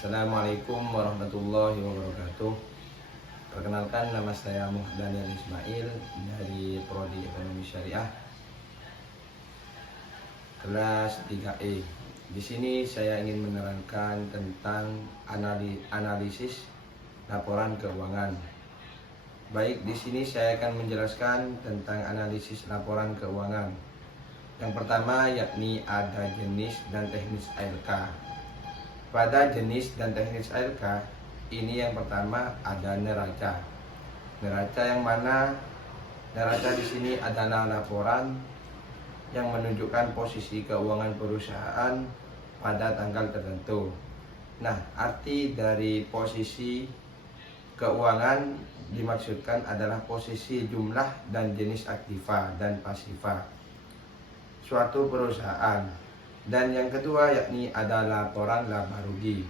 Assalamualaikum warahmatullahi wabarakatuh. Perkenalkan, nama saya Muhdaniel Ismail dari Prodi Ekonomi Syariah kelas 3E. Di sini saya ingin menerangkan tentang analisis laporan keuangan. Baik, di sini saya akan menjelaskan tentang analisis laporan keuangan. Yang pertama yakni ada jenis dan teknis ALK. Pada jenis dan teknis ALK ini yang pertama ada neraca. Neraca yang mana neraca di sini adalah laporan yang menunjukkan posisi keuangan perusahaan pada tanggal tertentu. Nah, arti dari posisi keuangan dimaksudkan adalah posisi jumlah dan jenis aktiva dan pasiva suatu perusahaan. Dan yang kedua yakni ada laporan laba rugi.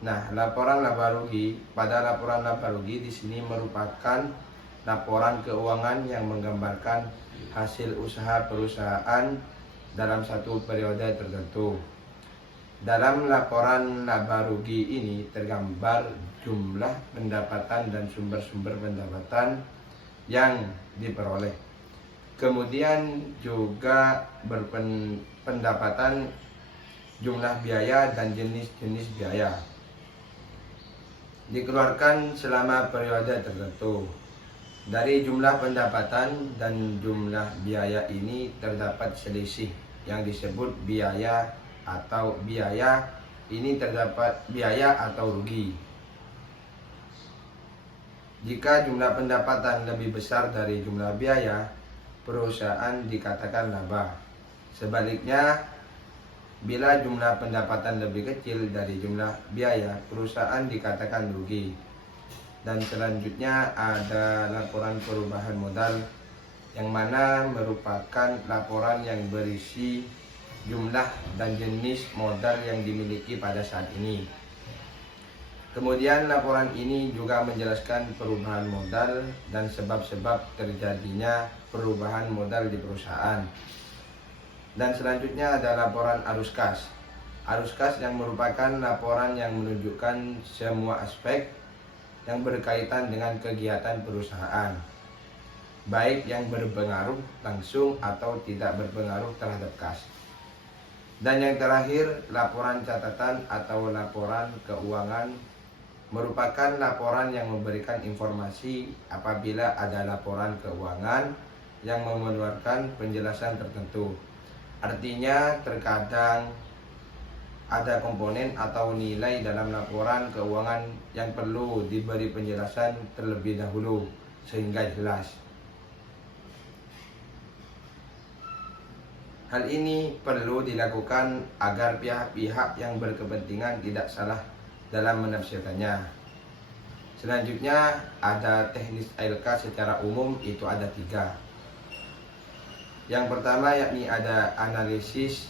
Nah, laporan laba rugi, pada laporan laba rugi di sini merupakan laporan keuangan yang menggambarkan hasil usaha perusahaan dalam satu periode tertentu. Dalam laporan laba rugi ini tergambar jumlah pendapatan dan sumber-sumber pendapatan yang diperoleh. Kemudian juga pendapatan, jumlah biaya dan jenis-jenis biaya dikeluarkan selama periode tertentu. Dari jumlah pendapatan dan jumlah biaya ini terdapat selisih yang disebut biaya atau ini terdapat biaya atau rugi. Jika jumlah pendapatan lebih besar dari jumlah biaya, perusahaan dikatakan laba. Sebaliknya, bila jumlah pendapatan lebih kecil dari jumlah biaya, perusahaan dikatakan rugi. Dan selanjutnya ada laporan perubahan modal, yang mana merupakan laporan yang berisi jumlah dan jenis modal yang dimiliki pada saat ini. Kemudian laporan ini juga menjelaskan perubahan modal dan sebab-sebab terjadinya perubahan modal di perusahaan. Dan selanjutnya ada laporan arus kas. Arus kas yang merupakan laporan yang menunjukkan semua aspek yang berkaitan dengan kegiatan perusahaan, baik yang berpengaruh langsung atau tidak berpengaruh terhadap kas. Dan yang terakhir, laporan catatan atau laporan keuangan merupakan laporan yang memberikan informasi apabila ada laporan keuangan yang mengeluarkan penjelasan tertentu. Artinya terkadang ada komponen atau nilai dalam laporan keuangan yang perlu diberi penjelasan terlebih dahulu sehingga jelas. Hal ini perlu dilakukan agar pihak-pihak yang berkepentingan tidak salah dalam menafsirkannya. Selanjutnya ada teknis ALK secara umum, itu ada 3. Yang pertama yakni ada analisis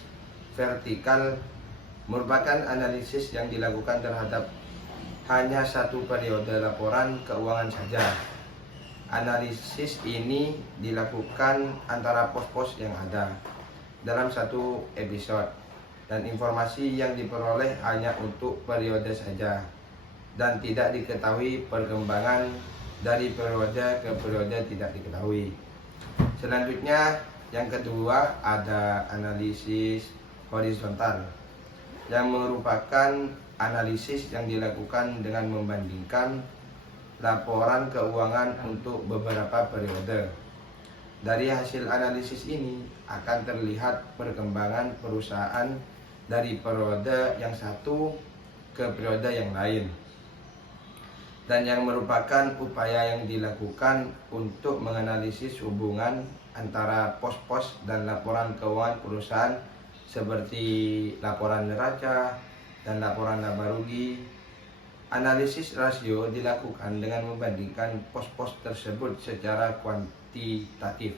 vertikal, merupakan analisis yang dilakukan terhadap hanya satu periode laporan keuangan saja. Analisis ini dilakukan antara pos-pos yang ada dalam satu episode, dan informasi yang diperoleh hanya untuk periode saja dan tidak diketahui perkembangan dari periode ke periode, tidak diketahui. Selanjutnya yang kedua ada analisis horizontal, yang merupakan analisis yang dilakukan dengan membandingkan laporan keuangan untuk beberapa periode. Dari hasil analisis ini akan terlihat perkembangan perusahaan dari periode yang satu ke periode yang lain, dan yang merupakan upaya yang dilakukan untuk menganalisis hubungan antara pos-pos dan laporan keuangan perusahaan seperti laporan neraca dan laporan laba rugi. Analisis rasio dilakukan dengan membandingkan pos-pos tersebut secara kuantitatif.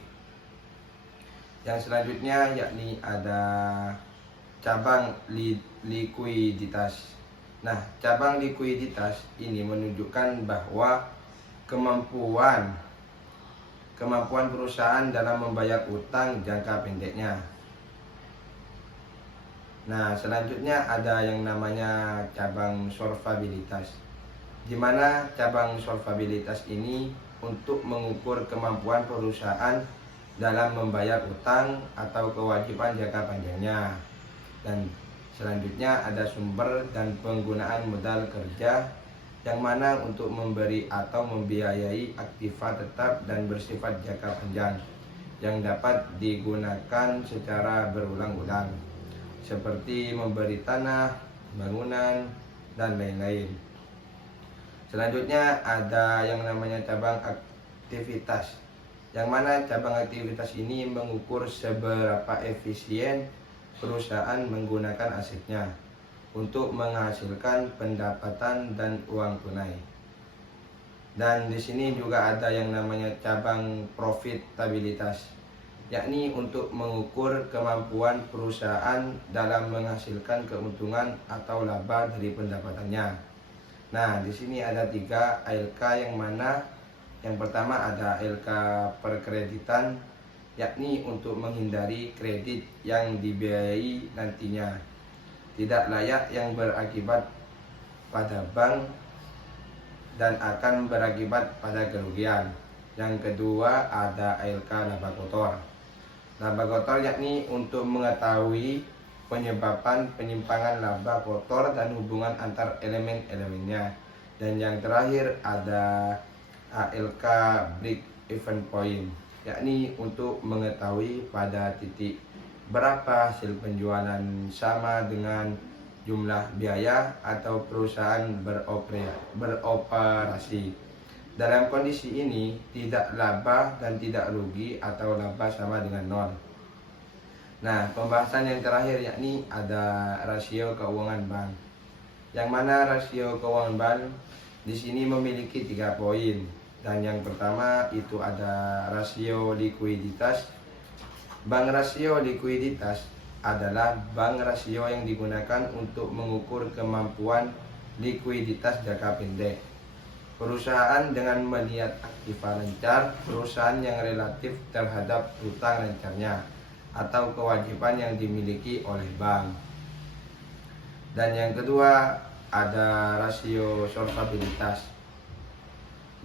Yang selanjutnya yakni ada cabang likuiditas. Nah, cabang likuiditas ini menunjukkan bahwa kemampuan perusahaan dalam membayar utang jangka pendeknya. Nah, selanjutnya ada yang namanya cabang solvabilitas, di mana cabang solvabilitas ini untuk mengukur kemampuan perusahaan dalam membayar utang atau kewajiban jangka panjangnya. Dan selanjutnya ada sumber dan penggunaan modal kerja, yang mana untuk memberi atau membiayai aktiva tetap dan bersifat jangka panjang yang dapat digunakan secara berulang-ulang, seperti memberi tanah, bangunan, dan lain-lain. Selanjutnya ada yang namanya cabang aktivitas, yang mana cabang aktivitas ini mengukur seberapa efisien perusahaan menggunakan asetnya untuk menghasilkan pendapatan dan uang tunai. Dan di sini juga ada yang namanya cabang profitabilitas, yakni untuk mengukur kemampuan perusahaan dalam menghasilkan keuntungan atau laba dari pendapatannya. Nah, di sini ada 3 ALK, yang mana yang pertama ada ALK perkreditan, yakni untuk menghindari kredit yang dibiayai nantinya tidak layak yang berakibat pada bank dan akan berakibat pada kerugian. Yang kedua ada ALK laba kotor. Laba kotor yakni untuk mengetahui penyebabkan penyimpangan laba kotor dan hubungan antar elemen-elemennya. Dan yang terakhir ada ALK break even point, yakni untuk mengetahui pada titik berapa hasil penjualan sama dengan jumlah biaya atau perusahaan beroperasi. Dalam kondisi ini tidak laba dan tidak rugi atau laba sama dengan nol. Nah, pembahasan yang terakhir yakni ada rasio keuangan bank, yang mana rasio keuangan bank di sini memiliki 3 poin. Dan yang pertama itu ada rasio likuiditas. Bank rasio likuiditas adalah bank rasio yang digunakan untuk mengukur kemampuan likuiditas jangka pendek perusahaan dengan melihat aktiva lancar, perusahaan yang relatif terhadap hutang lancarnya atau kewajiban yang dimiliki oleh bank. Dan yang kedua ada rasio solvabilitas,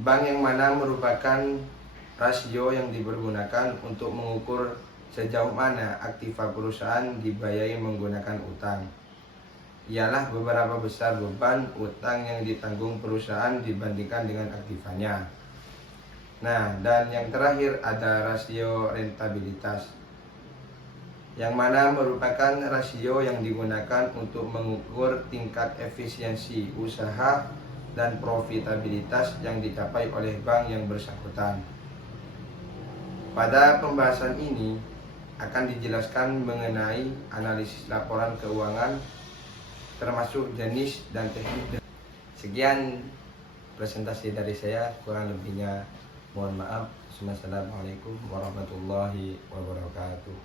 bank yang mana merupakan rasio yang dipergunakan untuk mengukur sejauh mana aktiva perusahaan dibiayai menggunakan utang. Ialah beberapa besar beban utang yang ditanggung perusahaan dibandingkan dengan aktivanya. Nah, dan yang terakhir ada rasio rentabilitas, yang mana merupakan rasio yang digunakan untuk mengukur tingkat efisiensi usaha dan profitabilitas yang dicapai oleh bank yang bersangkutan. Pada pembahasan ini akan dijelaskan mengenai analisis laporan keuangan, termasuk jenis dan teknik. Sekian presentasi dari saya, kurang lebihnya mohon maaf. Wassalamualaikum warahmatullahi wabarakatuh.